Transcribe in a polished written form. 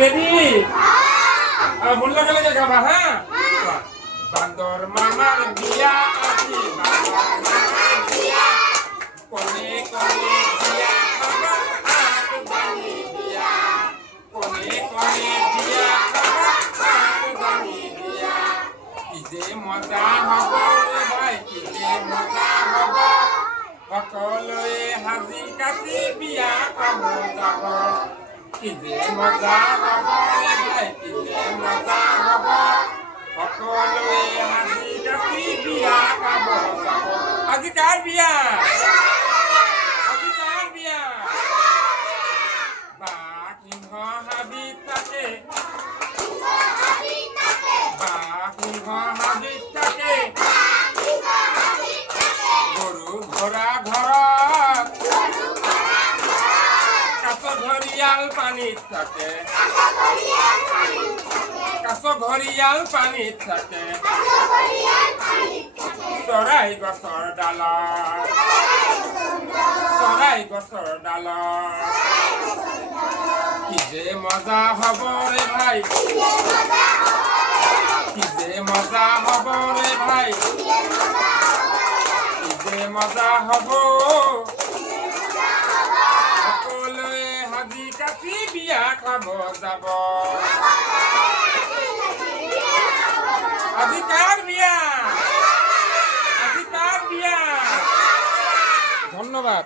Ready? মন লাগালে খাবা, হ্যাঁ? বান্দর মামার বিয়া আছে, বান্দর মামার বিয়া, কোনে কোনে বিয়া খাবা, হাত ভাঙি বিয়া, কোনে কোনে বিয়া খাবা, হাত ভাঙি বিয়া। কি যে মজা হব রে ভাই, কি যে মজা হব, সকলোৱে হাজি কাটি বিয়া খাব যাব। কি যে মজা হব ৰে ভাই, কি যে মজা হব, সকলোৱে হাজি কাটি বিয়া খাব যাব। আজি কাৰ বিয়া? আজি কাৰ বিয়া? বাঘ সিংহ হাবিত থাকে, বাঘ সিংহ হাবিত থাকে, গৰু ঘোঁৰা ঘৰত, কাছ ঘৰিয়াল পানীত থাকে, কাছ ঘৰিয়াল পানীত থাকে, চৰাই গছৰ ডালত, চৰাই গছৰ ডালত। কি যে মজা হব ৰে ভাই, কি যে মজা হব ৰে ভাই, কি যে মজা হব, সকলোৱে হাজি কাটি বিয়া খাব যাব। আজি কাৰ বিয়া? আজি কাৰ বিয়া? ধন্যবাদ।